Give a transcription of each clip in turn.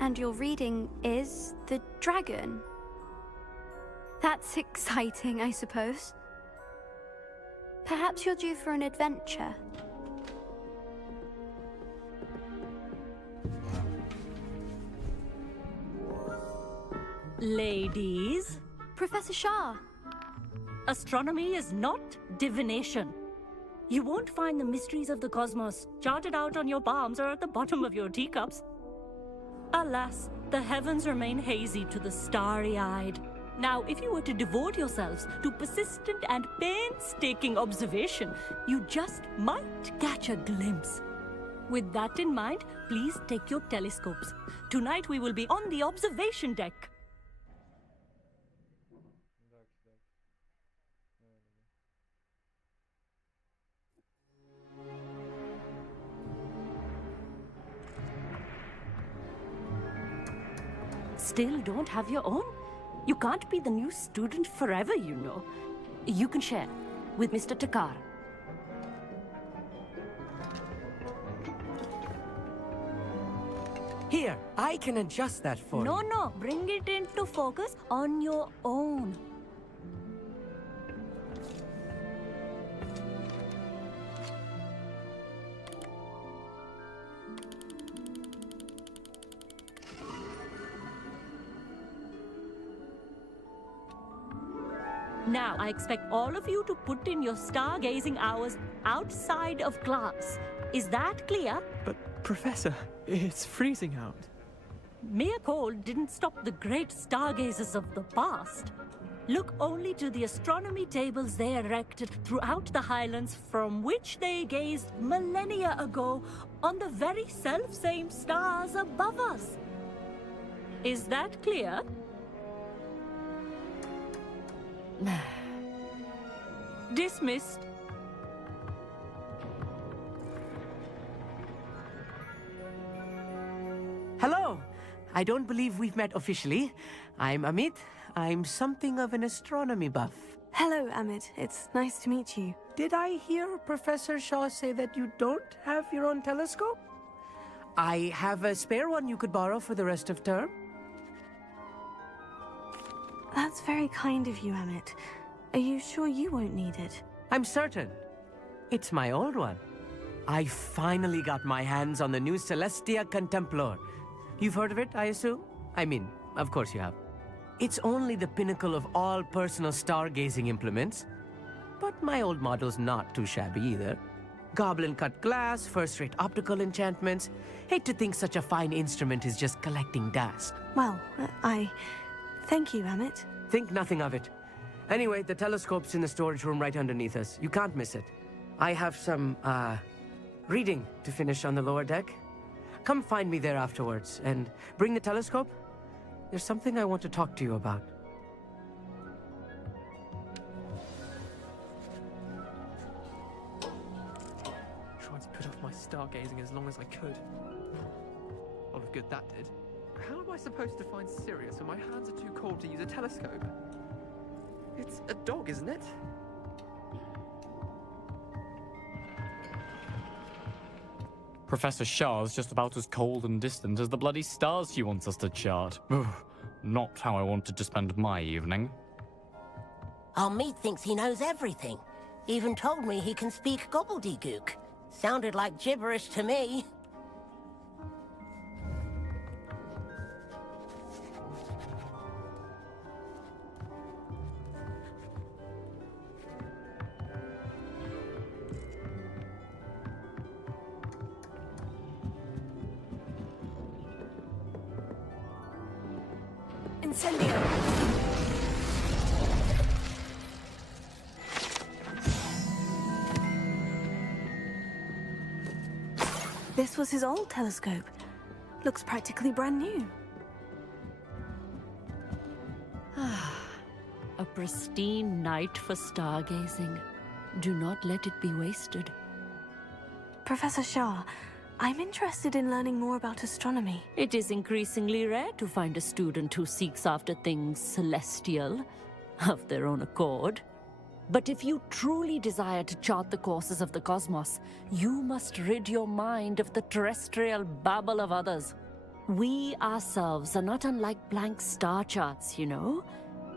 And your reading is the dragon. That's exciting, I suppose. Perhaps you're due for an adventure. Ladies, Professor Shah. astronomy is not divination. You won't find the mysteries of the cosmos charted out on your palms or at the bottom of your teacups. Alas, the heavens remain hazy to the starry-eyed. Now, if you were to devote yourselves to persistent and painstaking observation, you just might catch a glimpse. With that in mind, please take your telescopes. Tonight we will be on the observation deck. Still don't have your own? You can't be the new student forever, you know. You can share with Mr. Takar. Here, I can adjust that for you. No, bring it into focus on your own. Now, I expect all of you to put in your stargazing hours outside of class. Is that clear? But, Professor, it's freezing out. Mere cold didn't stop the great stargazers of the past. Look only to the astronomy tables they erected throughout the highlands from which they gazed millennia ago on the very self-same stars above us. Is that clear? Dismissed. Hello! I don't believe we've met officially. I'm Amit. I'm something of an astronomy buff. Hello, Amit. It's nice to meet you. Did I hear Professor Shaw say that you don't have your own telescope? I have a spare one you could borrow for the rest of term. That's very kind of you, Amit. Are you sure you won't need it? I'm certain. It's my old one. I finally got my hands on the new Celestia Contemplar. You've heard of it, I assume? I mean, of course you have. It's only the pinnacle of all personal stargazing implements. But my old model's not too shabby either. Goblin-cut glass, first-rate optical enchantments. Hate to think such a fine instrument is just collecting dust. Well, thank you, Amit. Think nothing of it. Anyway, the telescope's in the storage room right underneath us. You can't miss it. I have some, reading to finish on the lower deck. Come find me there afterwards, and bring the telescope. There's something I want to talk to you about. Tried to put off my stargazing as long as I could. A lot of good that did. How am I supposed to find Sirius when my hands are too cold to use a telescope? It's a dog, isn't it? Professor Shah's just about as cold and distant as the bloody stars she wants us to chart. Ugh, not how I wanted to spend my evening. Amit thinks he knows everything. Even told me he can speak gobbledygook. Sounded like gibberish to me. Incendio! This was his old telescope. Looks practically brand new. A pristine night for stargazing. Do not let it be wasted. Professor Shah, I'm interested in learning more about astronomy. It is increasingly rare to find a student who seeks after things celestial, of their own accord. But if you truly desire to chart the courses of the cosmos, you must rid your mind of the terrestrial babble of others. We ourselves are not unlike blank star charts, you know?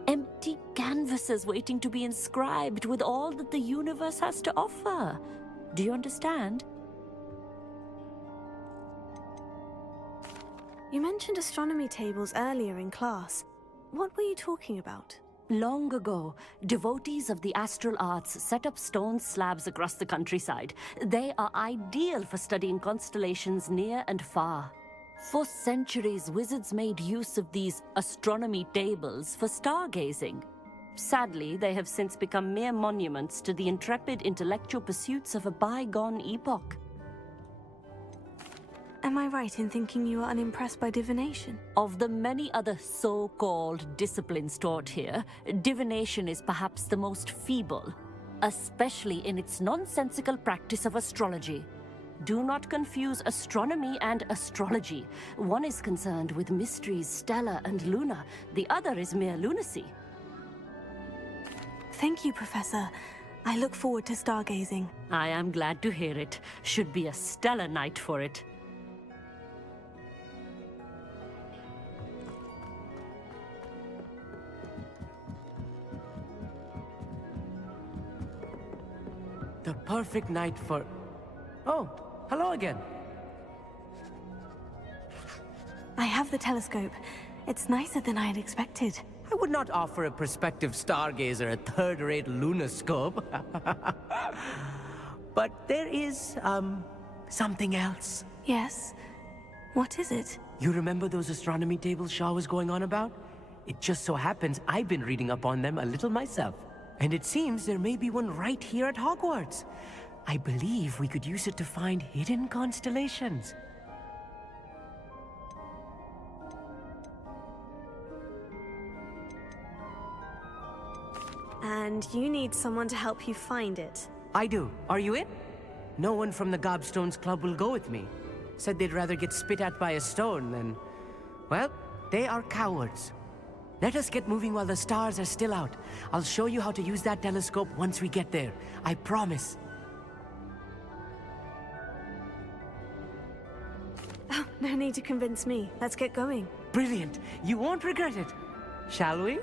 Empty canvases waiting to be inscribed with all that the universe has to offer. Do you understand? You mentioned astronomy tables earlier in class. What were you talking about? Long ago, devotees of the astral arts set up stone slabs across the countryside. They are ideal for studying constellations near and far. For centuries, wizards made use of these astronomy tables for stargazing. Sadly, they have since become mere monuments to the intrepid intellectual pursuits of a bygone epoch. Am I right in thinking you are unimpressed by divination? Of the many other so-called disciplines taught here, divination is perhaps the most feeble, especially in its nonsensical practice of astrology. Do not confuse astronomy and astrology. One is concerned with mysteries stellar and lunar. The other is mere lunacy. Thank you, Professor. I look forward to stargazing. I am glad to hear it. Should be a stellar night for it. The perfect night for... Oh, hello again. I have the telescope. It's nicer than I had expected. I would not offer a prospective stargazer a third-rate lunoscope. But there is, something else. Yes? What is it? You remember those astronomy tables Shaw was going on about? It just so happens I've been reading up on them a little myself. And it seems there may be one right here at Hogwarts. I believe we could use it to find hidden constellations. And you need someone to help you find it. I do. Are you in? No one from the Gobstones Club will go with me. Said they'd rather get spit at by a stone than... Well, they are cowards. Let us get moving while the stars are still out. I'll show you how to use that telescope once we get there. I promise. Oh, no need to convince me. Let's get going. Brilliant. You won't regret it. Shall we?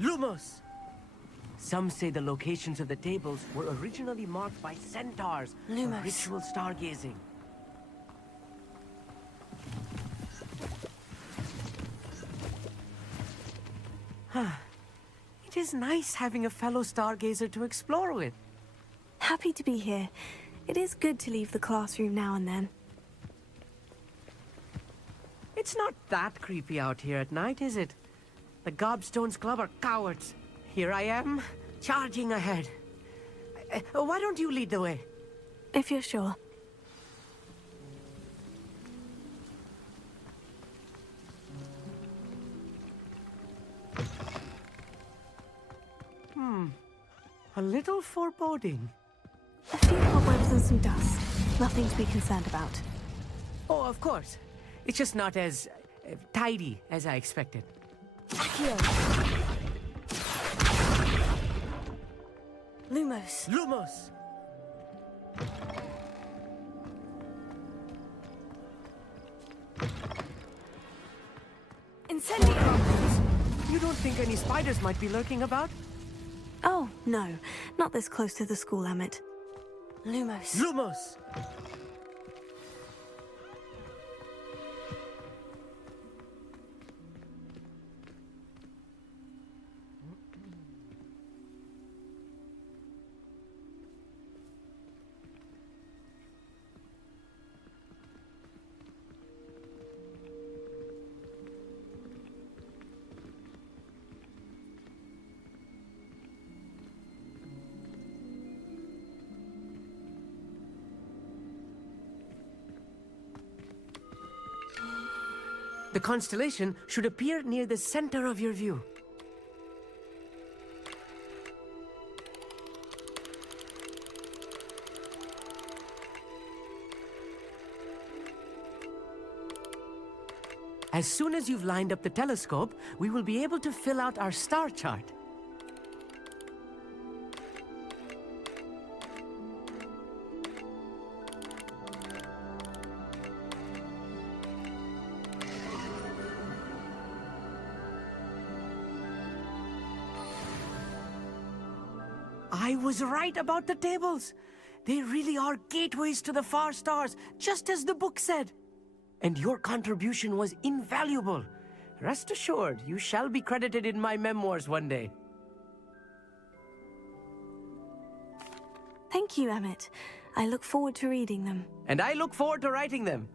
Lumos! Some say the locations of the tables were originally marked by centaurs for Lumos. ritual stargazing. It is nice having a fellow stargazer to explore with. Happy to be here. It is good to leave the classroom now and then. It's not that creepy out here at night, is it? The Gobstones Club are cowards. Here I am, charging ahead. Why don't you lead the way? If you're sure. A little foreboding. A few cobwebs and some dust. Nothing to be concerned about. Oh, of course. It's just not as tidy as I expected. Accio! Lumos. Lumos! Incendio! You don't think any spiders might be lurking about? Oh, no. Not this close to the school, Amit. Lumos. Lumos! The constellation should appear near the center of your view. As soon as you've lined up the telescope, we will be able to fill out our star chart. I was right about the tables. They really are gateways to the far stars, just as the book said. And your contribution was invaluable. Rest assured, you shall be credited in my memoirs one day. Thank you, Emmett. I look forward to reading them. And I look forward to writing them.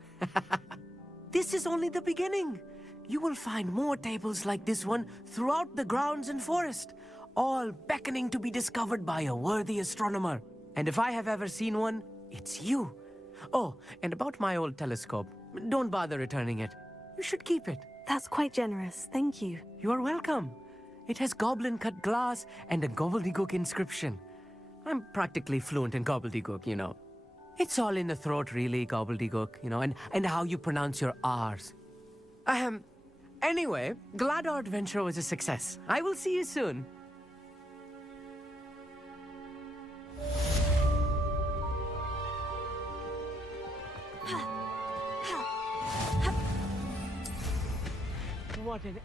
This is only the beginning. You will find more tables like this one throughout the grounds and forest, all beckoning to be discovered by a worthy astronomer. And if I have ever seen one, it's you. Oh, and about my old telescope, don't bother returning it. You should keep it. That's quite generous. Thank you. You are welcome. It has goblin-cut glass and a gobbledygook inscription. I'm practically fluent in gobbledygook, you know. It's all in the throat, really, gobbledygook, you know, and how you pronounce your R's. Anyway, glad our adventure was a success. I will see you soon. What an...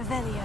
Revelio.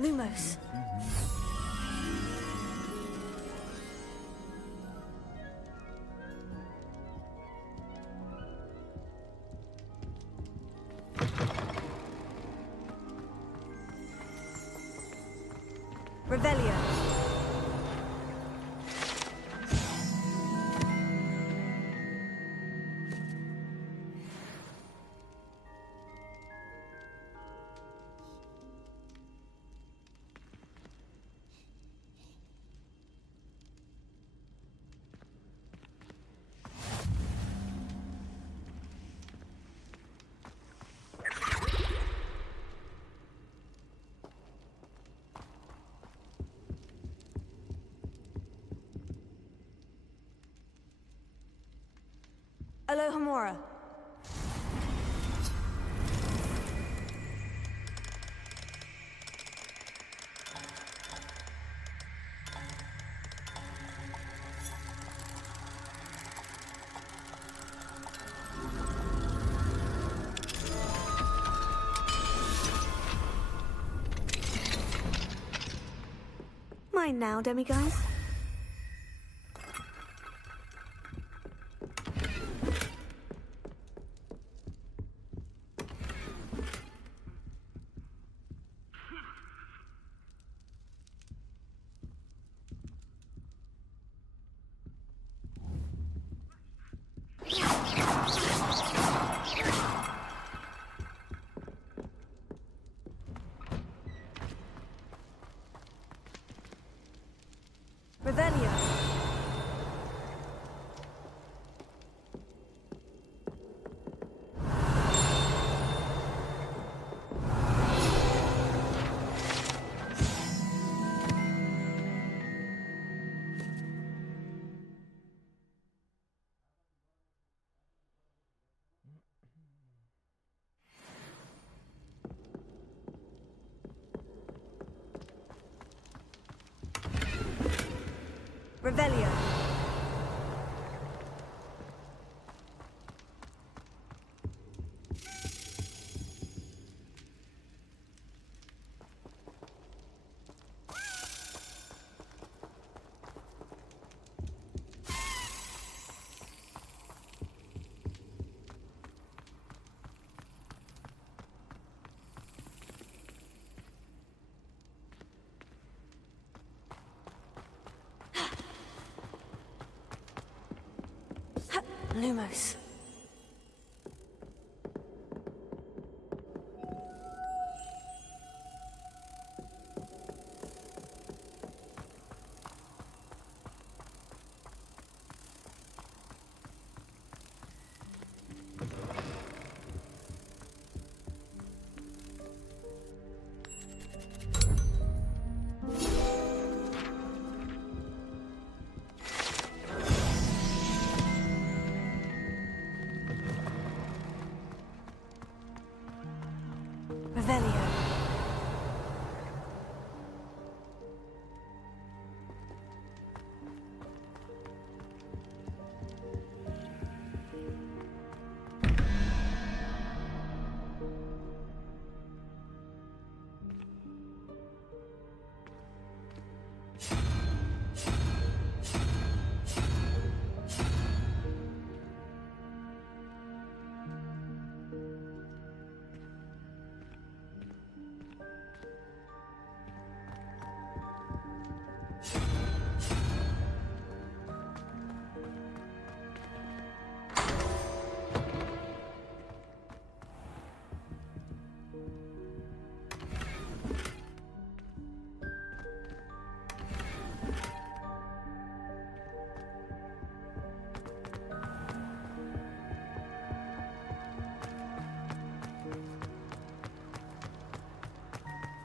Lumos. Revelio. Alohomora. Mine now, demiguise. Revelio. Revelio. Lumos.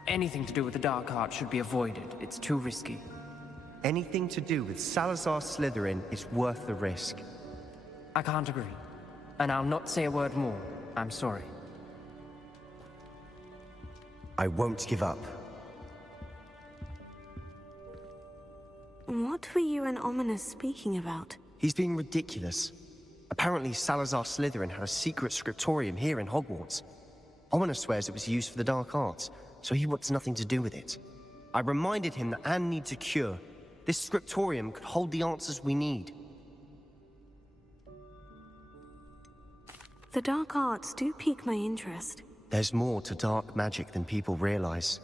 Anything to do with the dark arts should be avoided. It's too risky. Anything to do with Salazar Slytherin is worth the risk. I can't agree. And I'll not say a word more. I'm sorry. I won't give up. What were you and Ominous speaking about? He's being ridiculous. Apparently Salazar Slytherin had a secret scriptorium here in Hogwarts. Ominous swears it was used for the dark arts, so he wants nothing to do with it. I reminded him that Anne needs a cure. This scriptorium could hold the answers we need. The dark arts do pique my interest. There's more to dark magic than people realize.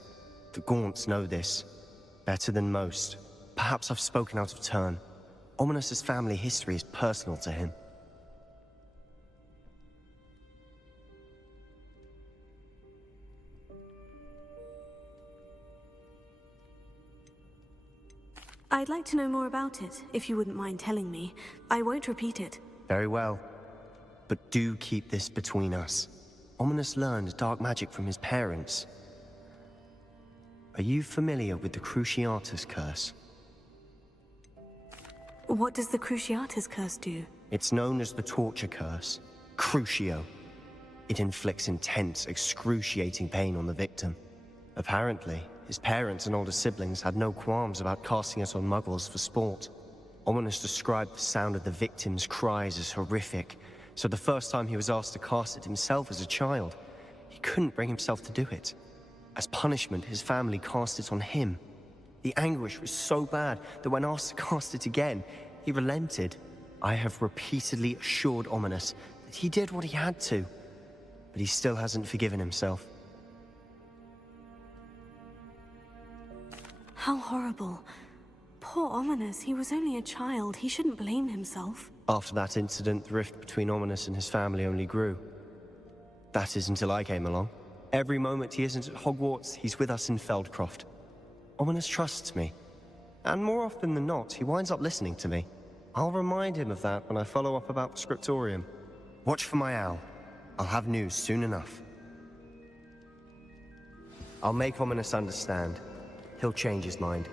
The Gaunts know this better than most. Perhaps I've spoken out of turn. Ominous's family history is personal to him. I'd like to know more about it, if you wouldn't mind telling me. I won't repeat it. Very well. But do keep this between us. Ominous learned dark magic from his parents. Are you familiar with the Cruciatus Curse? What does the Cruciatus Curse do? It's known as the Torture Curse. Crucio. It inflicts intense, excruciating pain on the victim. Apparently, his parents and older siblings had no qualms about casting it on muggles for sport. Ominous described the sound of the victim's cries as horrific, so the first time he was asked to cast it himself as a child, he couldn't bring himself to do it. As punishment, his family cast it on him. The anguish was so bad that when asked to cast it again, he relented. I have repeatedly assured Ominous that he did what he had to, but he still hasn't forgiven himself. How horrible. Poor Ominous, he was only a child. He shouldn't blame himself. After that incident, the rift between Ominous and his family only grew. That is until I came along. Every moment he isn't at Hogwarts, he's with us in Feldcroft. Ominous trusts me. And more often than not, he winds up listening to me. I'll remind him of that when I follow up about the scriptorium. Watch for my owl. I'll have news soon enough. I'll make Ominous understand. He'll change his mind.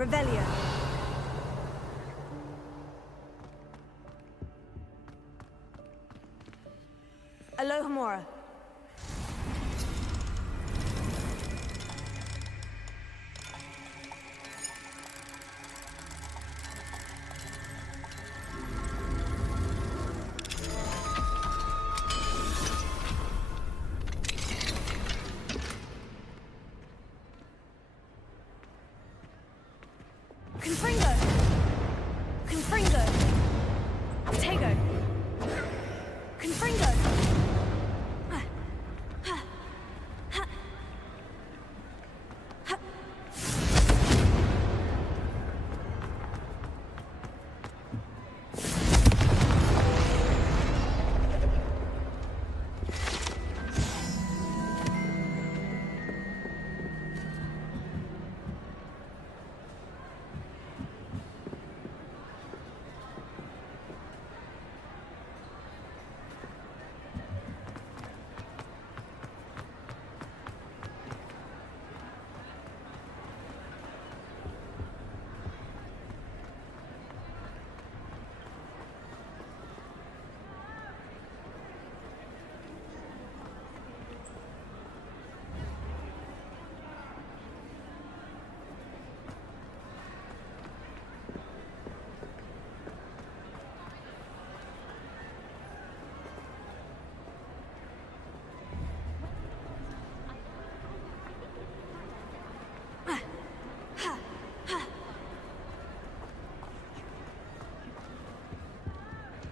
Revelio. Alohomora. Confringo! Confringo! Tego! Confringo!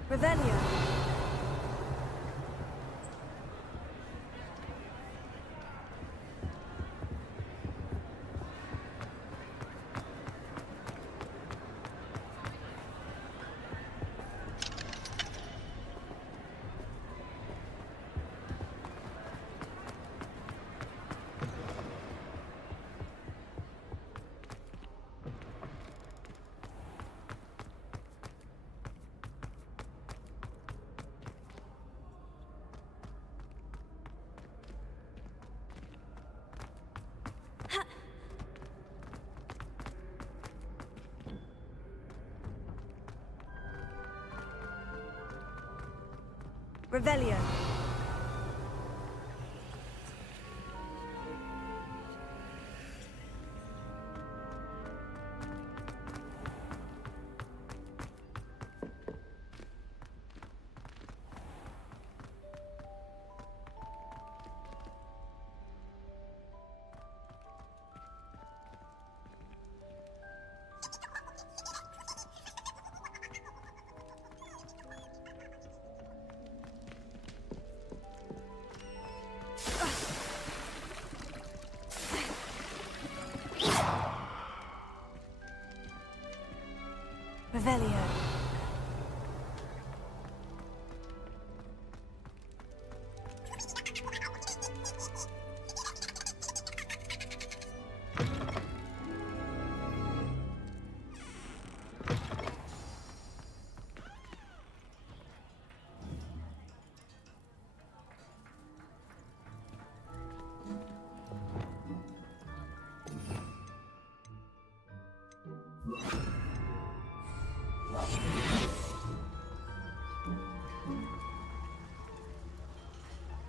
Revelio. Revelio. Revelio.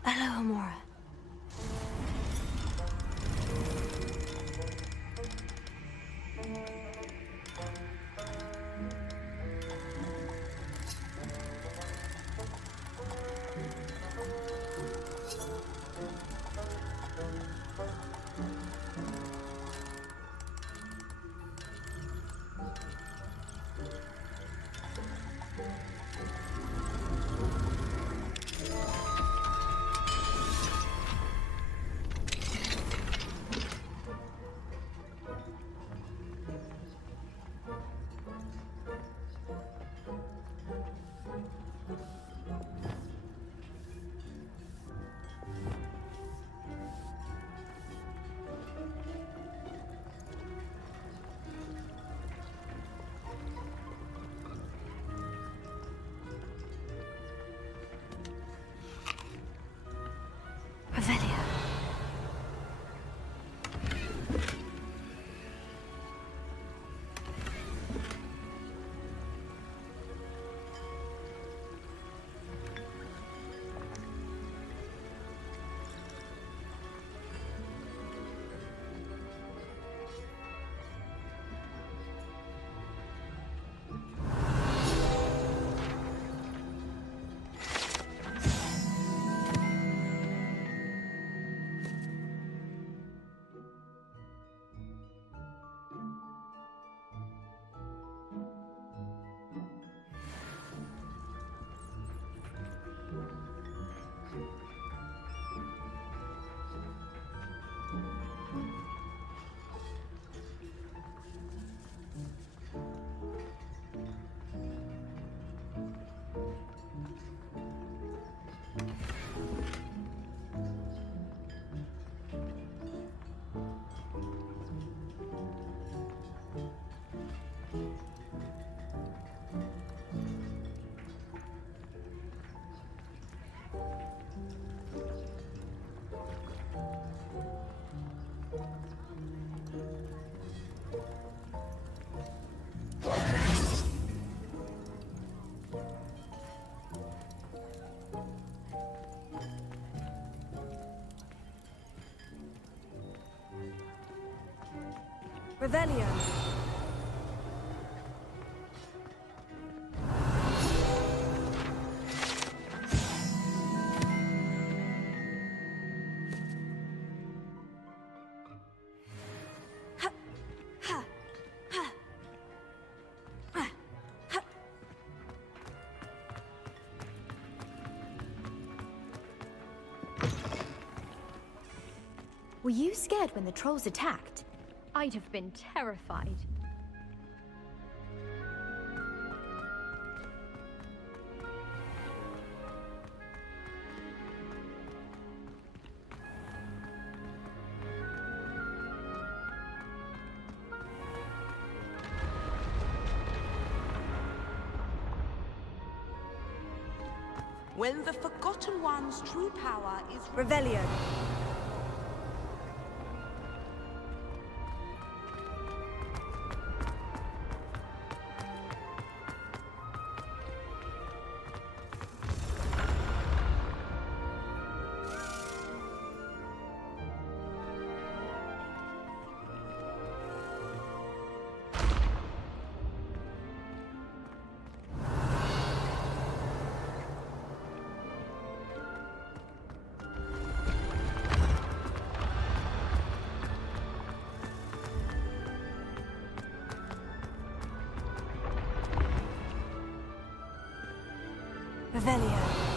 Hello, Amora. Revelio. Revelio. Were you scared when the trolls attacked? I'd have been terrified. When the Forgotten One's true power is Revelio. Revelio.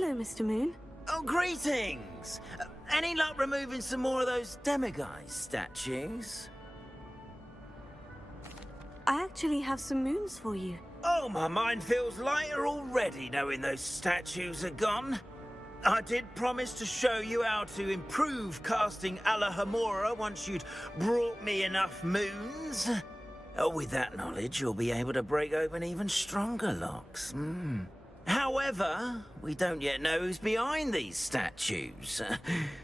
Hello, Mr. Moon. Oh, greetings! Any luck removing some more of those demiguise statues? I actually have some moons for you. Oh, my mind feels lighter already knowing those statues are gone. I did promise to show you how to improve casting Alohomora once you'd brought me enough moons. Oh, with that knowledge, you'll be able to break open even stronger locks. However, we don't yet know who's behind these statues.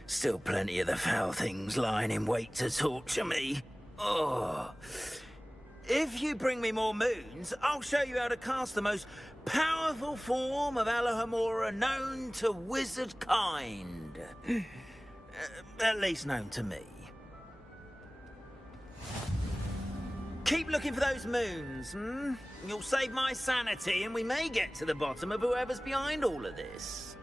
Still plenty of the foul things lying in wait to torture me. Oh. If you bring me more moons, I'll show you how to cast the most powerful form of Alohomora known to wizard kind. At least known to me. Keep looking for those moons, You'll save my sanity, and we may get to the bottom of whoever's behind all of this.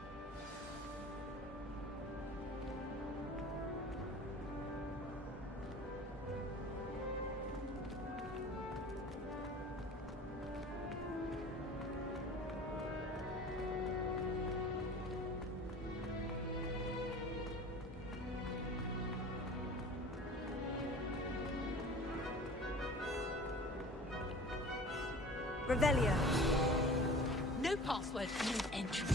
Revelio. No password, no entry.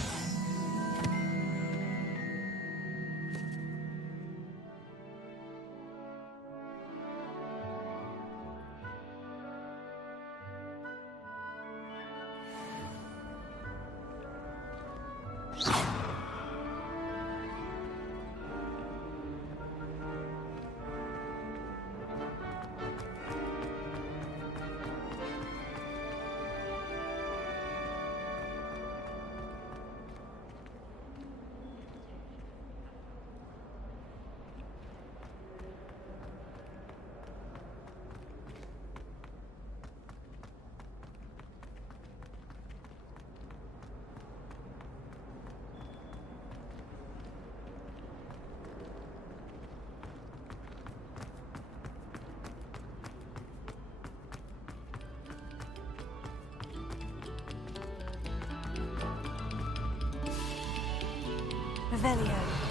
Revelio.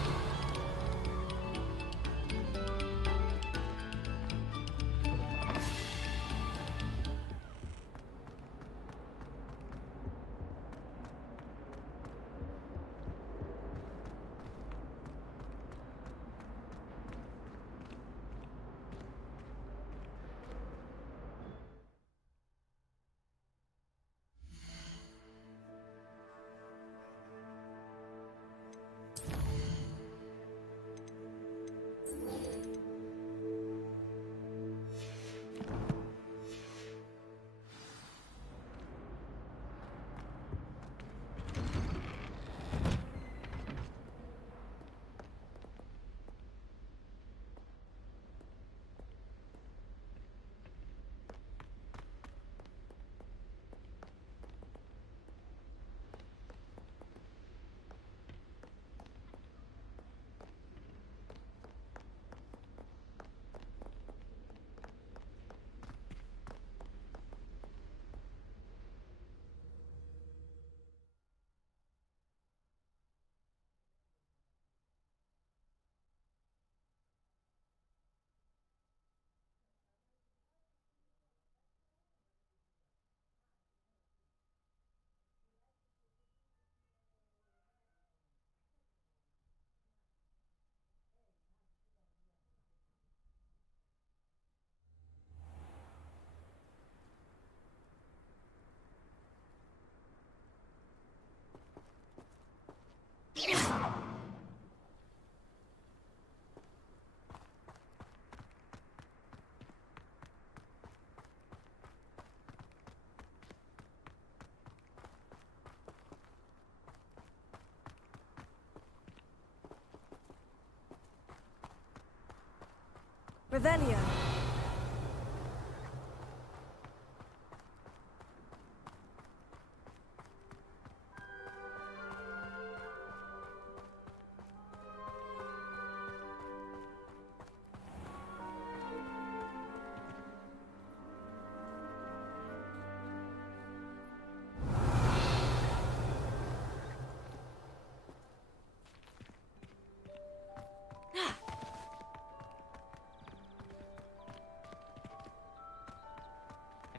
Revelio.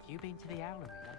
Have you been to the Owlery?